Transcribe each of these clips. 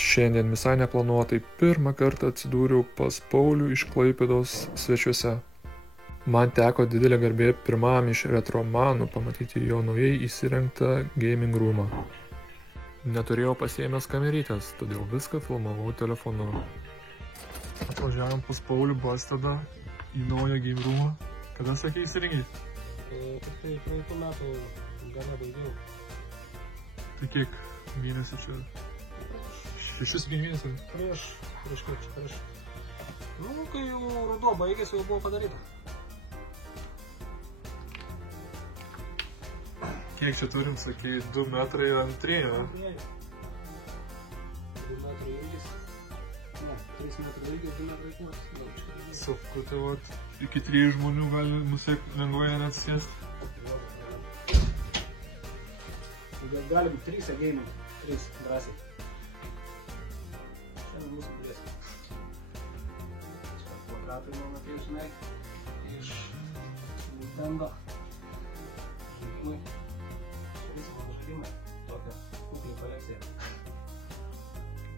Šiandien visai neplanuotai pirmą kartą atsidūriau pas Paulių iš Klaipėdos svečiuose. Man teko didelė garbė pirmam iš retromanų pamatyti jo naujai įsirengtą gaming roomą. Neturėjau pasiėmęs kamerytės, todėl viską filmavau telefonu. Atvažiavom pas Paulių Bastadą į naują game roomą. Kada sakė įsirengiai? Tai praeitų metų gana daugiau. Tai kiek mėnesių čia? 6 mėnesių? Prieš kiek čia prieš. Nu, kai jau ruduo baigėsi, jau buvo padaryta. Kiek čia turim, sakai, 2 metrai ant 3, ne? 2 metrai ilgis. Ne, 3 metrai ilgis, 2 metrai ilgis. Sapku, tai vat, iki 3 žmonių gali nusiek lengvai neatsisėsti. Gali būti 3 gaming, 3 drąsiai. Šiandien mūsų budės. Čia kvadratai mano tai, žinai, iš Nintendo žaidimai. Čia visi mano žaidimai, tokia kuklių kolekcija.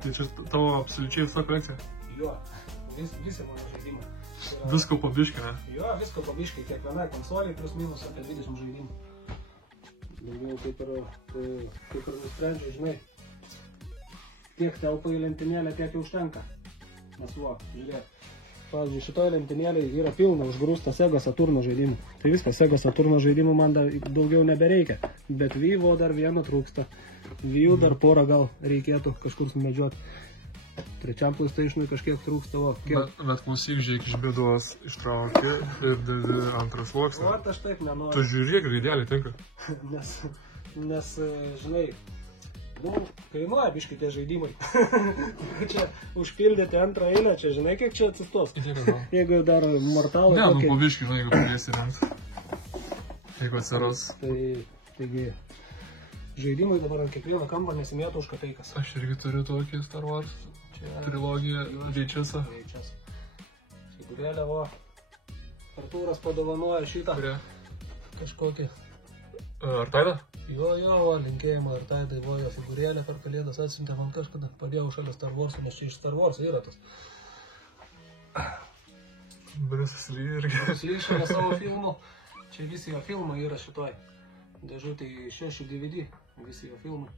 Tai čia tavo absoliučiai visa kolekcija? Jo, visi mano žaidimai. Visko po biškį, ne? Jo, visko po biškį, kiekvienai konsoliai plus minus apie 20 žaidimų. Daugiau kaip ir nusprendžiu, žinai, tiek telpa į lentynėlę, tiek jau užtenka. Nes va, žiūrėk. Pavyzdžiui, šitoje lentynėlėje yra pilna užgrūsta Sega Saturno žaidimų. Tai viskas, Sega Saturno žaidimų man dar daugiau nebereikia. Bet Vivo dar vieno trūksta. Vivo dar porą gal reikėtų kažkur sumedžiuoti. Trečiam PlayStation'ui kažkiek trūksta, o kiek. Bet klausyk, žiūrėk, iš bėdos ištraukė ir dedi antras sluoksnį. O, aš taip nenoriu. Tu žiūrėk, raidelį tinka. nes, žinai, kainuoja biškai tie žaidimai. Čia užpildėte antrą eilę, čia žinai, kiek čia atsistos. Jeigu dar mortalai... Ne, nu po biškai, žinai, jeigu pradėsi rengti. Jeigu atsiras. Taigi, žaidimai dabar ant kiekvieno kampo nesimėtų už kapeikas. Aš irgi turiu tokį Star Wars trilogiją VHS-ą. Figūrėlė, va. Artūras padovanoja šitą. Kurie? Kažkokį. Artaidą? Jo, va, linkėjimą Artaidai, va, jo figūrėlę per kalėdas atsiuntė man kažkada. Padėjau šalia Star Wars'o, nes čia iš Star Wars'o yra tas. Briusas Lee irgi. Lee šalia savo filmų. Čia visi jo filmai yra šitoj. Dėžutėj 6 DVD, visi jo filmai.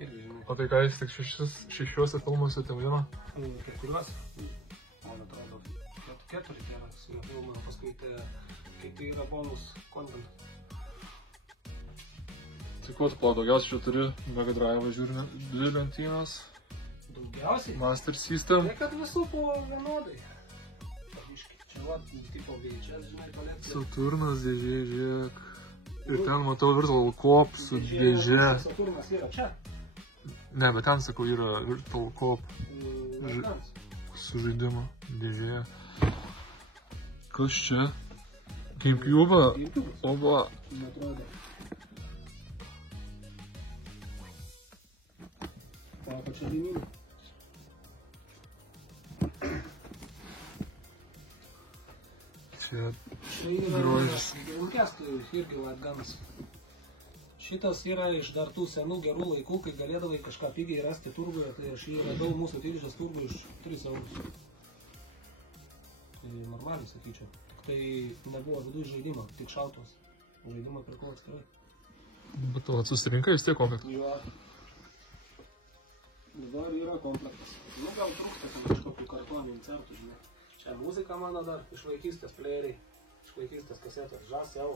Irgi, žinai. O tai ką jis tik 6 filmuose ten vieno? Keturiuose. Man atrodo, 4 yra su jo filmai, o paskui kai tai yra bonus content. Tai ko tu plau, daugiausiai čia turi Mega Drive, žiūri 2 lentynas. Daugiausiai? Master System. Tai kad visų po vienodai. Čia va, tipo VHS, žinai, kolekcija. Saturnas dėžė, žiūrėk. Ir ten matau Virtual Cop su dėžė. Saturnas yra čia. Ne, bet ten, sakau, yra Virtual Cop su žaidimo dėžė. Kas čia? GameCube? Oba. Netrodo. Papa čia dainynė. Čia grožis. Dreamcast'ui irgi latganas. Šitas yra iš dar tų senų gerų laikų, kai galėdavai kažką pigiai rasti turguje, tai aš jį radau mūsų Tilžės turguje iš 3 eurus. Tai normaliai, sakyčiau. Tik tai nebuvo viduje žaidimo, tik šautuvas. Žaidimą pirkau atskirai. Bet tu susirinkai vis tiek komplektą? Jo. Dabar yra komplektas. Nu, gal trūksta ten kažkokių kartonų insertų, žinai. Čia muzika mano dar iš vaikystės playeriai. Iš vaikystės kasetės. Žas jau.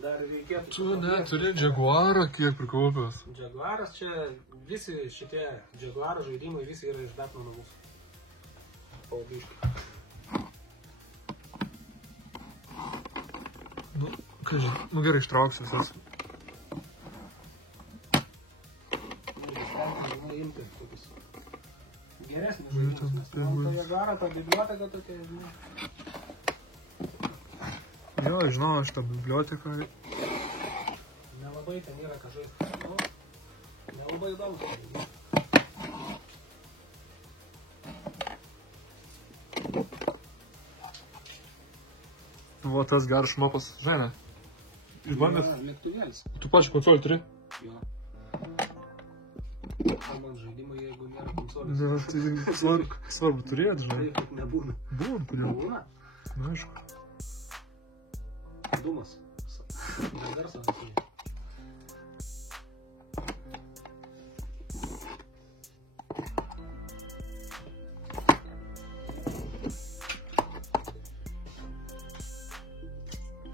Dar reikėtų... Tu neturi Jaguarą kiek prikaupęs? Jaguaras čia, visi šitie Jaguaro žaidimai, visi yra iš Batmano mūsų. Paubiškai. Nu gerai, ištrauksiu visas. Stengti, imti tokius geresnis žaidimus, nes man ta Jaguara, ta biblioteka tokia, žinai. Jo, žinau, aš tą biblioteką. Nelabai ten yra ką žaisti. Nu, nelabai įdomu. Va tas geras šmopas, žinai, ne? Išbandęs? Lėktuvėlis. Tu pačią konsolį turi? Jo. O man žaidimai, jeigu nėra konsolės. Ne, tai svarbu turėti, žinai. Taip, kad nebūna. Būna, kodėl? Būna? Na, aišku. Dumas. Be garso visai.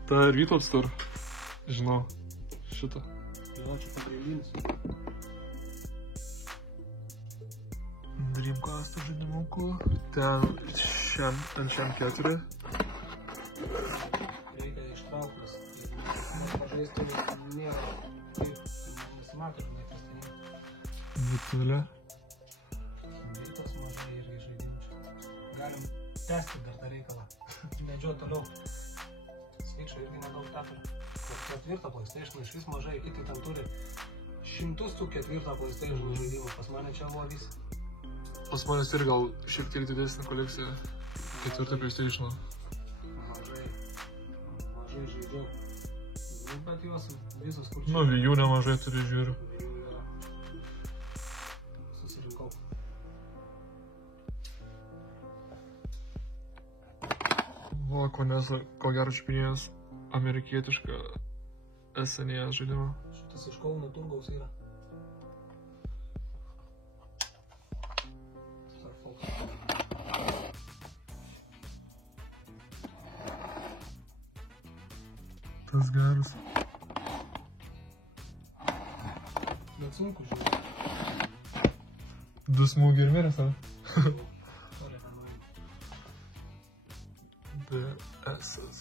Ta Vytautas tur, žinau, šitą. Jo, čia pagrindinis. Dreamcast žaidimukų. Ten šiam 4. Reikia ištraukti, nes pažaisti nėra kaip nesimato, žinai, prastiniai. Vitulė. Vytas mažai irgi žaidimų čia. Galim tęsti dar tą reikalą. Medžiuot toliau. Switch'o irgi nedaug tapo. Ketvirtą PlayStation iš vis mažai, kiti ten turi šimtus tų ketvirtą PlayStation žaidimų. Pas mane čia buvo vis. Pas manęs ir gal šiek tiek didesnė kolekcija ketvirtą PlayStation. Mažai žaidžiau. Bet juos visus kur čia. Nu, Wii U nemažai turi žiūriu. Susirinkau. Va, ko gero čiupinėjęs amerikietišką SNES žaidimą. Šitas iš Kauno turgaus yra. Tas geras. Bet sunku žiūrėti. 2 smūgiai ir miręs, ar? DS'as.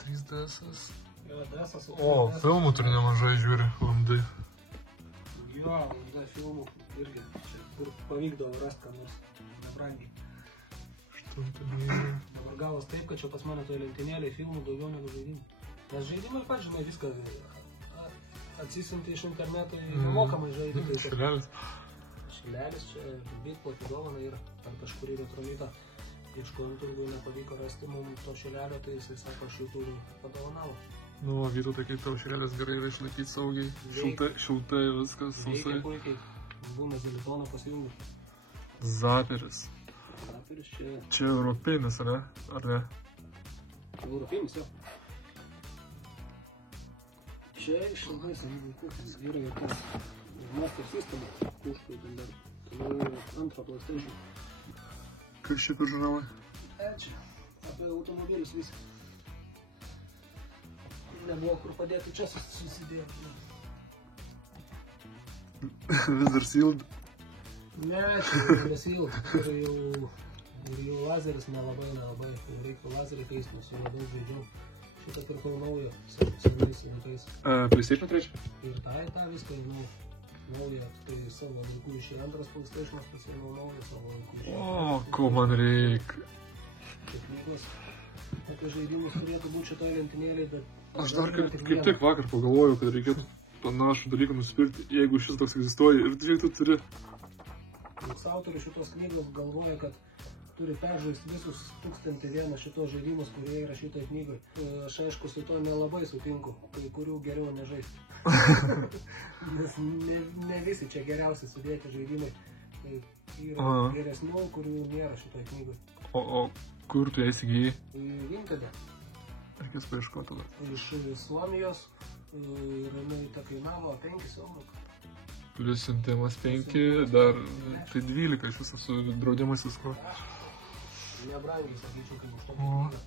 3DS'as. Jo, DS'as. O, filmų turi nemažai žiūri, OMD. Jo, OMD filmų irgi. Čia kur pavykdavo rasti, ką nors nebrangiai. Dabar gavos taip, kad čia pas mane toje lentynėlėje filmų daugiau negu žaidimų. Nes žaidimai pat, žinai, viską atsisinti iš interneto į nemokamai žaidimai. Šilelis. Šilelis čia Bitplotį dovana yra, ar kažkurį retrolytą ieškojom turgų, nepavyko rasti mums to šilelio, tai jisai sako, aš jau turiu padovanavo. Nu, Vytautai, kaip tau šilelis gerai yra išlaikyti saugiai, šiltai viskas, sausai. Veikia puikiai, būna Zelitoną pasijungiu. Zaperis. Zaperis čia... Čia europinis, ar ne? Europinis, jo. Čia išilgai senų vaikų, yra ir tas Master System, kuškai ten dar, toliau antrą PlayStation. Kas čia per žurnalai? Čia, apie automobilius visą. Nebuvo kur padėti, čia susidėti. Vis dar Sealed? Ne, čia nesild, ir jau lazeris nelabai, jau reikia lazerį keist, nes jau labai žaidžiau. Šitą pirkau naują, senais rimtais. PlayStation 3? Ir tą viską įnau naują, tai savo laikų iš antras PlayStation'as pasiėmiau naują savo laikų iš. O, ko man reikia? Kaip knygos apie žaidimus turėtų būti šitoje lentynėlėje, bet... Aš dar kaip tik vakar pagalvojau, kad reikėtų panašų dalyką nusipirkti, jeigu šis toks egzistuoja ir tiek tu turi. Nes autorius šitos knygos galvoja, kad turi peržaisti visus 1001 šitos žaidimus, kurie yra šitoj knygoj. Aš aišku su to nelabai sutinku, kai kurių geriau nežaisti. Nes ne visi čia geriausi sudėti žaidimai. Yra geresnių, kurių nėra šitoj knygoj. O kur tu ją įsigijai? Vinted. Reikės paieškoti tada. Iš Suomijos ir jinai ta kainavo 5 eurų. Plius siuntimas 5, dar tai 12 iš viso su draudimais visko. Nebrangiai, sakyčiau, kaip už tokią knygą.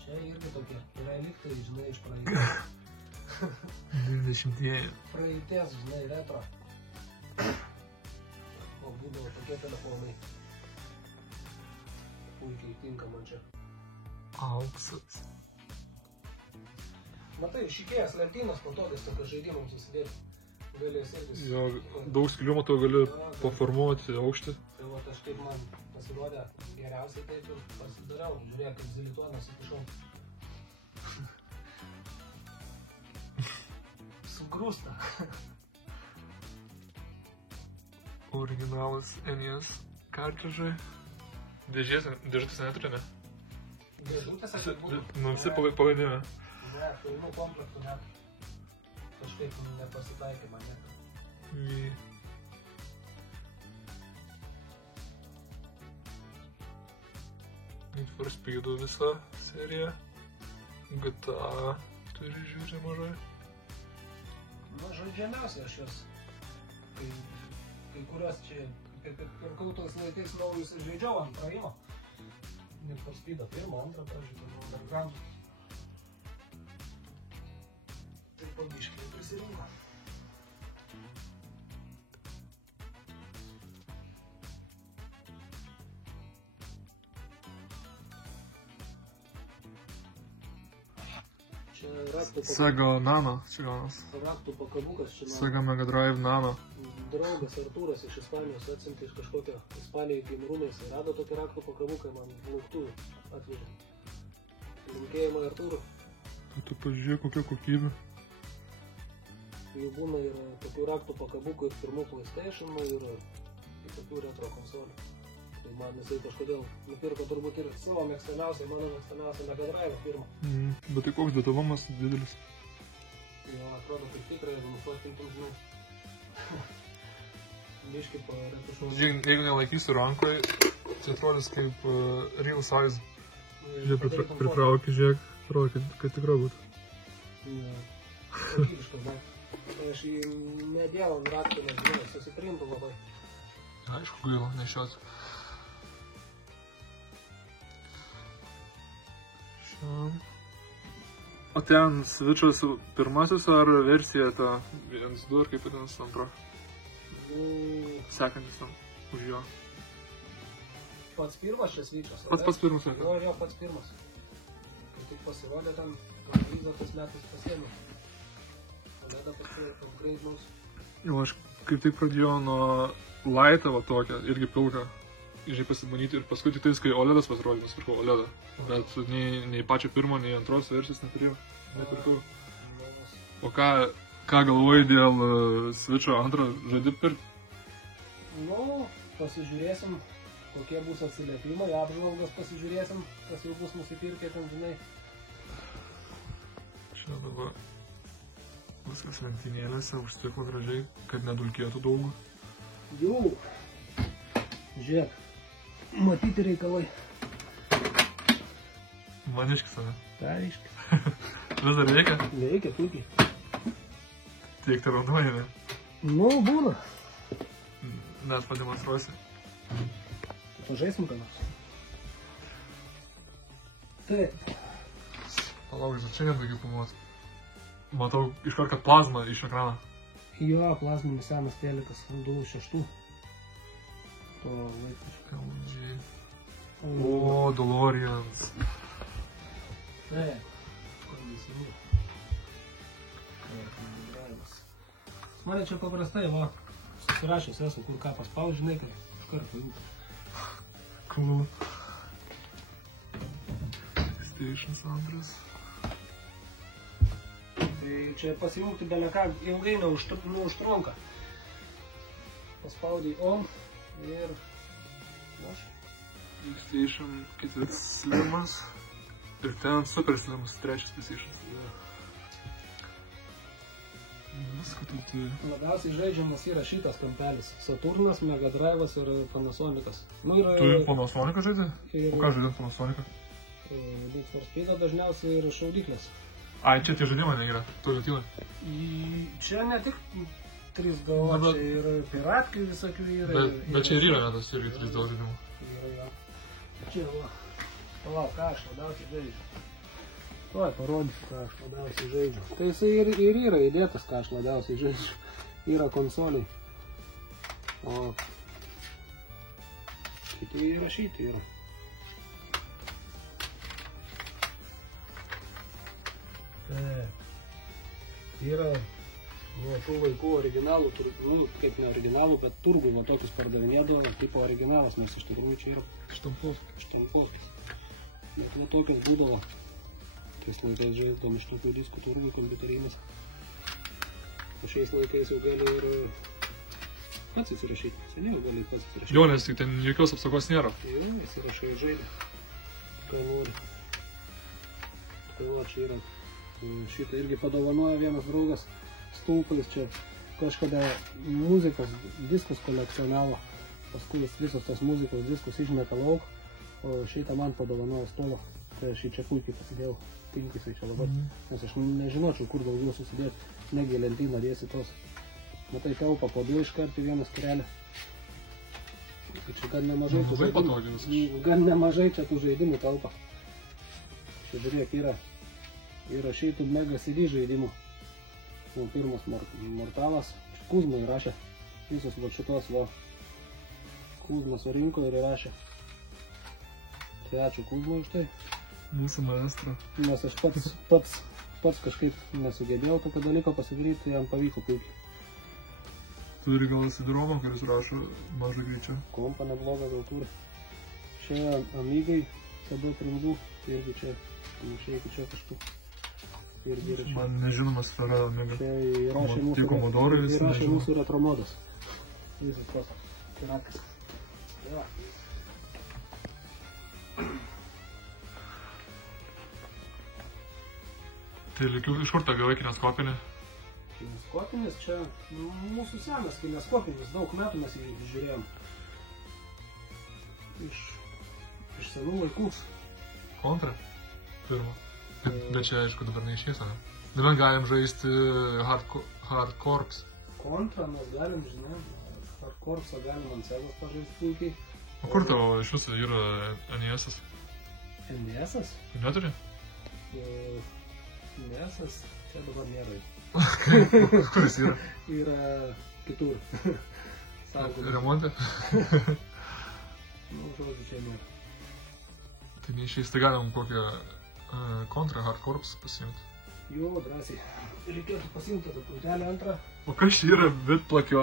Čia irgi tokie, yra liktai, žinai, iš praeities. 20-ieji. Praeities, žinai, retro. O būdavo tokie telefonai. Puikiai tinka man čia. Auksas. Matai, šikėjas lentynas patogias tokios žaidimams susidėti. Galės irgi... Jo, daug skilių matau gali paformuoti aukštį. Tai va, aš kaip man pasirodė geriausiai taip ir pasidariau. Žiūrėk, kaip Zelitoną sukišau. Sugrūsta. Originalus NES kartridžai. Dėžutės neturi, ne? Dėžutės aš būtų? Nu, visi pavadinime. Ne, pilnų komplektų net. Kažkaip nepasitaikė man net. Need for Speed'ų visą seriją. GTA turi žiūri mažai. Nu, žaidžiamiausia aš jos. Kai kurios čia, kaip pirkau tos laikais naujus ir žaidžiau ant praėjimo. Need for Speed'ą pirmą, antrą, pavyzdžiui, Underground. Tai pamiškiai prisirinko. Sega Nano, čia gaunas. Raktų pakabukas čia. Sega Mega Drive Nano. Draugas Artūras iš Ispanijos atsiuntė iš kažkokio Ispanijai gimrūnais. Rado tokį raktų pakabuką, man lauktuvų atvežė. Linkėjimai Artūrui. Tu pažiūrėk, kokia kokybė. Jų būna ir tokių raktų pakabukų ir pirmų PlayStation'ų ir tokių retro konsolių. Tai man jisai kažkodėl nupirko turbūt ir savo mėgstamiausią, mano mėgstamiausią Mega Drive firmą. Bet tai koks detalumas didelis? Jo, atrodo kaip tikrai, jeigu nufotkintum, žinau. Biškai paretušau. Jeigu nelaikysiu rankoje, tai atrodys kaip real size. Žiūrėk, pritrauki, žiūrėk, atrodo, kad tikrai būtų. Ne, kokybiškas, ne. Aš jį nedėjau ant raktų, nes žinai, susitrintų labai. Aišku, gaila nešioti. O ten Switch'as pirmasis ar versija ta 1.2 ar kaip vadinasi antra? Sekantis ten už jo. Pats pirmas šis Switch'as? Pats pirmas. Jo, pats pirmas. Kai tik pasirodė ten, grįžo tais metais pasiėmė. Oleda paskui upgrade'naus. Jo, aš kaip tik pradėjau nuo Light'ą va tokią, irgi pilką. Žinai pasimanyti ir paskui tik tais, kai OLED'as pasirodė, nusipirkau OLED'ą. Bet nei pačio pirmo, nei antros versijos neturėjau. Nepirkau. O ką galvoji dėl Switch'o antrą žaidį pirkti? Nu, pasižiūrėsim, kokie bus atsiliepimai, apžvalgas pasižiūrėsim, kas jau bus nusipirkę ten, žinai. Čia dabar viskas lentynėlėse, užstiklo gražiai, kad nedulkėtų daug. Jau, žiūrėk. Matyti reikalai. Maniškis, ane? Tariškis. Vis dar veikia? Veikia, puikiai. Tiek tai raudoji, ne? Nu, būna. Net pademonstruosi. Pažaisim ką nors. Taip. Palauk, čia nebaigiu pamuoti. Matau iškart, kad plazma iš ekrano. Jo, plazminis senas telikas, 2.6. To laikraščio. O, DeLoreans. Taip. Mane čia paprastai, va, susirašęs esu, kur ką paspaus, žinai, kad iškart paimti. Cool. PlayStation antras. Tai čia pasijungti beleką ilgai neužtrunka. Paspaudai on ir... PlayStation 4 slimas. Ir ten super slimas, trečias PlayStation. Viską tu turi. Labiausiai žaidžiamas yra šitas kampelis. Saturnas, Mega Drive'as ir Panasonicas. Tu Panasoniką žaidži? O ką žaidžiant Panasoniką? Need for Speed'ą dažniausiai ir šaudyklės. Ai, čia tie žaidimai nėra, tu žaidimai. Čia ne tik 3D, čia ir piratkai visokių yra. Bet čia ir yra tas irgi 3D žaidimų. Yra. Čia va. Palauk, ką aš labiausiai žaidžiu. Tuoj parodysiu, ką aš labiausiai žaidžiu. Tai jisai ir yra įdėtas, ką aš labiausiai žaidžiu. Yra konsoliai. O kitų įrašyti yra. Yra nuo tų laikų originalų, kaip ne originalų, bet turgų va tokius pardavinėdavo, tipo originalas, nors iš tikrųjų čia yra štampuotas. Bet va tokios būdavo. Tais laikais žaisdom iš tokių diskų turgų kompiuterinis. O šiais laikais jau gali ir pats įsirašyti. Seniau gali pats įsirašyti. Jo, nes ten jokios apsaugos nėra. Jo, įsirašai žaidė. Ką nori. Tai va, čia yra. Šitą irgi padovanoja vienas draugas stulpais, čia kažkada muzikos diskus kolekcionavo, paskui visos tos muzikos diskus išmeta lauk, o šitą man padovanojo stolą, tai aš jį čia puikiai pasidėjau, tinkisai čia labai, nes aš nežinočiau, kur daugiau susidėti, negi lentyną dėsi tos. Matai, telpa po 2 iškart į vieną skirelę. Čia gan nemažai tų žaidimų, čia tų žaidimų telpa. Čia žiūrėk, yra šitų Mega CD žaidimų. Pirmas Mortalas, Kuzma įrašė, visus va šitos va. Kuzma surinko ir įrašė. Tai ačiū Kuzma už tai. Mūsų maestro. Nes aš pats kažkaip nesugebėjau tokio dalyko pasidaryti, tai jam pavyko puikiai. Turi gal Sidromą, kuris rašo mažą greičiau. Kompą neblogą gal turi. Čia Amigai, CD Trimdų, irgi čia panašiai iki čia kažkur. Man nežinomas yra Amiga. Čia įrašė mūsų retromodas. Visas tos pirakas. Ja. Tai likiu, iš kur tą gavai kineskopinis? Kineskopinis čia mūsų senas kineskopinis, daug metų mes jį žiūrėjom. Iš senų laikų. Kontra? Pirma. Bet čia, aišku, dabar neišės, ne? Dabar galim žaisti Hard Corps. Kontra mes galim, žinai, Hard Corpsą galim ant Segos pažaisti puikiai. O kur tavo iš viso yra NES-as? NES-as? Neturi? NES-as čia dabar nėra. Kuris yra? Yra kitur. Remonte? Žodžiu, čia nėra. Tai neišės, tai galim kokią Contra Hard Corps pasiimti. Jo, drąsiai. Reikėtų pasiimti tą pultelį antrą. O kas čia yra bitplakio?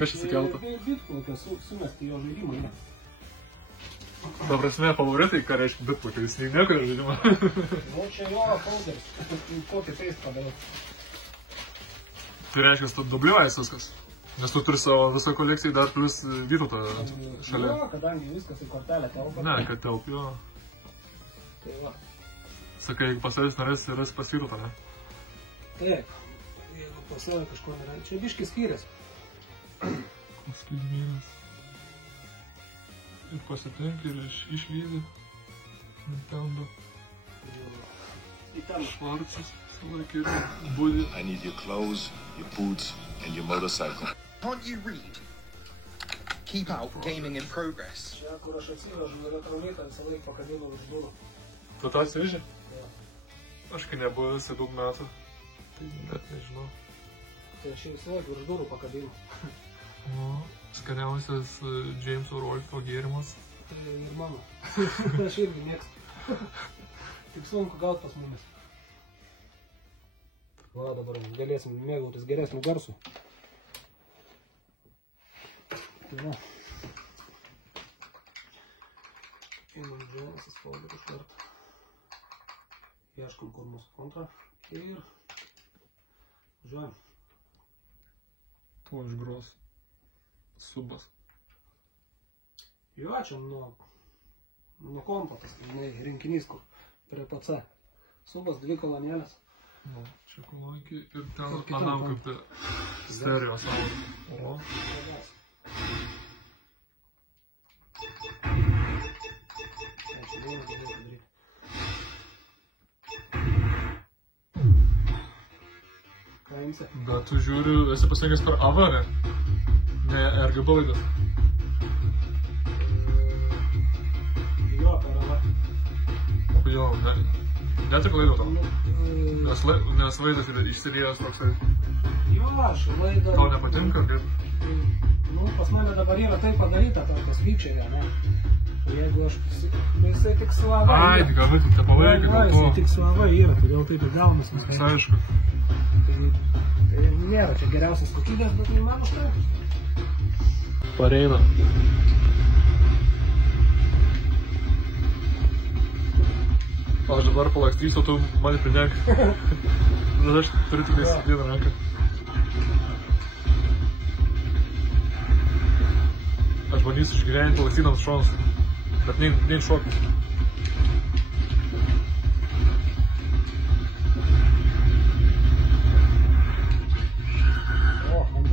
Kas čia sukelta? Bitplakio, sumesti jo žaidimą, ne. Ta prasme, favoritai, ką reiškia bitplakio, jis nekuria žaidimą. Nu, čia jo folderis, kokį paste padariau. Tai reiškia, tu dubliuojas viskas? Nes tu turi savo visą kolekciją dar plus Vytautą šalia. Jo, kadangi viskas į kortelę telpa. Ne, kad telp, jo. Tai va. Sakai, jeigu pasavęs norės, yra pas Vytautą, ne? Taip, jeigu pasavę kažko nėra. Čia biškis skyrės. Skydmyras. Ir pasitink ir išlydi. Nintendo. Švarcas. I need your clothes, your boots, and your motorcycle. Can't you read? Keep out gaming in progress. Čia, kur aš atsivežu retromitą, visą laiką pakabinu virš durų. Tu tą atsiveži? Jo. Aš kai nebuvo visai daug metų, tai net nežinau. Tai aš visą laiką virš durų pakabinu. O, skaniausias Jameso Rolfo gėrimas. Tai ir mano. Aš irgi mėgstu. Tik sunku gaut pas mumis. Va, dabar galėsim mėgautis geresnių garsų. Tai va. Imam džiaugiamas folderį iš karto. Ieškom, kur mūsų kontra. Ir važiuojam. Tuo išgros. Subas. Jo, čia nuo kompo tas rinkinys, kur prie PC. Subas 2 kolonėlės. O, čia kolonkiai ir ten manau kaip stereo savo. O. Ką imsi? Bet tu žiūriu, esi pasirinkęs per AV, ne? Ne RGB laidas. Jo, per AV. O kodėl, ne tik laido tau? Nes laidas yra išsirėjęs toksai. Jo, aš laidą... Tau nepatinka, kaip? Nu, pas mane dabar yra taip padaryta, tas feature, ne? Jeigu aš... Jisai tik su AV. Ai, tik AV, tik tepalaikai, dėl to. Jisai tik su AV yra, todėl taip ir gaunas. Visai aišku. Tai nėra čia geriausias kokybės, bet man užtenka. Pareina. Aš dabar palakstysiu, o tu mane pridėk. Bet aš turiu tik vieną ranką. Aš bandysiu išgyventi palakstynams šonus. Bet nein šokti. O, man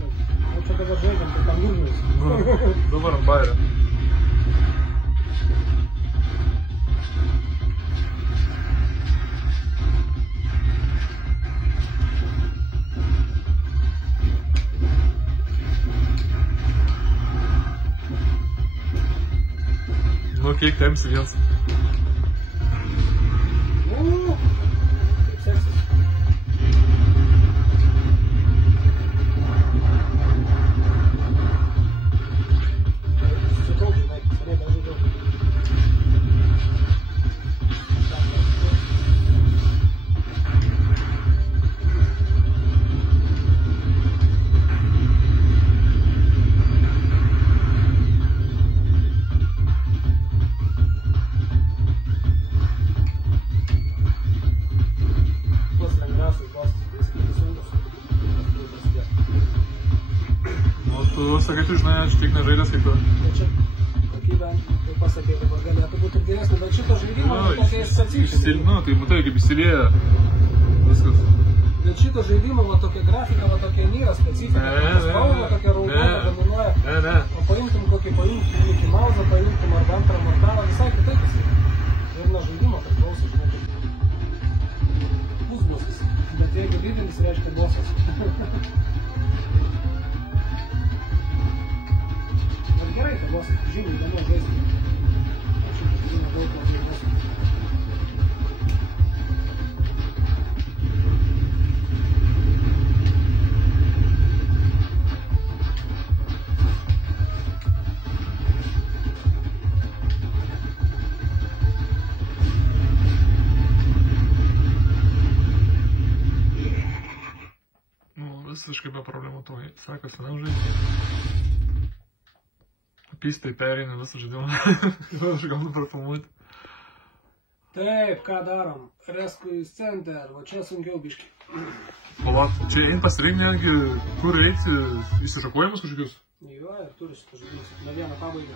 čia dabar žaidžiam, tai tam gurniais. Dabar ant bairio. Nu, kiek tempsi vienas? Kaip seksis. Susikauk, žinai, sėdė mažai daug. Tu sakai, tu žinai, aš tiek nežaidęs kaip tu. Bet čia kokybė, kaip pasakė, dabar galėtų būti ir geresnė, bet šito žaidimo tokia specifinė. Nu, tai matai, kaip įsilieja viskas. Bet šito žaidimo, va tokia grafika, va tokia nėra specifinė. Spalva tokia raudona dominuoja. Ne. O paimtum kokį, Mickey Mouse'ą, paimtum arba antrą Mortalą, visai kitaip jisai. Ir nuo žaidimo priklauso, žinai, pusbosas. Bet jeigu didelis, reiškia bosas. Gerai, kad bosas žymiai įdomiau žaisti. Aš šitą žaidimą daug labai bosas. Visiškai be problemų to sekasi žaisti. Pystai pereina visą žaidimą. Aš galiu performuoti. Taip, ką darom? Rescue Center, va čia sunkiau biški. Palat, čia eini pasirinkti netgi, kur eiti, įsišakojimus kažkokius? Jo, ir turi šitas žaidimas. Ne vieną pabaigą.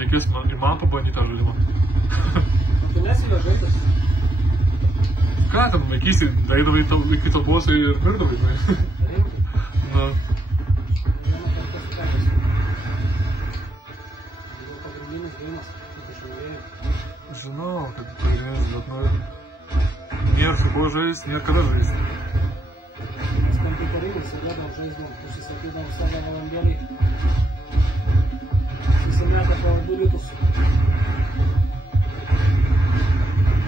Reikės man pabandyti tą žaidimą. Tu nesi jo žaidas? Ką tam vaikystį, daidavai iki to bosai ir mirdavai, žinai. Rimtai? Na. Vieną kartą pasitekęs. Gal pagrindinis žaidimas, kaip aš norėjau. Žinau, kad pagrindinis, bet nu... Nėra su kuo žaisti, nėra kada žaisti. Mes kompiuterinį sėdėdavom žaisdavom, užsisakydavom savo valandėlį. Susimetę po 2 litus.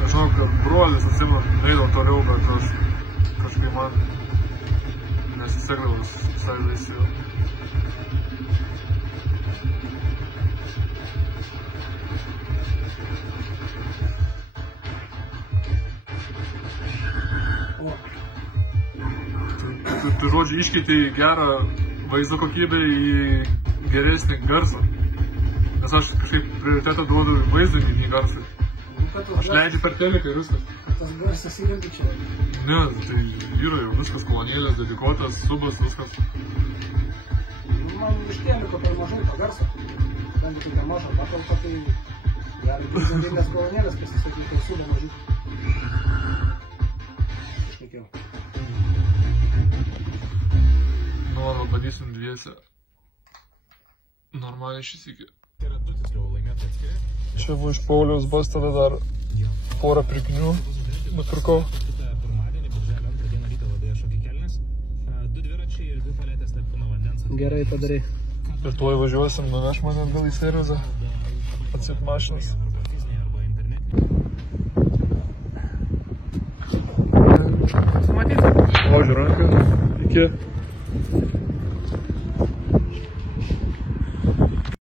Aš žinau, kad brolis atsimenu, neidau toliau, bet aš kažkaip man nesisekdavau visai žaisti jo. Tu žodžiu iškeitei gerą vaizdo kokybę į geresnį garsą. Nes aš kažkaip prioritetą duodu vaizdui, nei garsui. Aš leidžiu per teleką ir viskas. Tas garsas irgi čia. Ne, tai yra jau viskas, kolonėlės, dedikuotas, subas, viskas. Man iš teliko per mažai to garso. Bent tokia maža patalpa, tai gali būti žaidinės kolonėlės pasisakyti, kad subą mažiau. Kažkokiau. Nu, arba bandysim dviese. Normaliai šis iki. Čia buvo iš Pauliaus bus, tada dar porą pirkinių nupirkau. Gerai padarai. Ir tuoj važiuosim, nuveš mane atgal į servizą, atsipt mašinas. Spaudžiu ranką. Iki.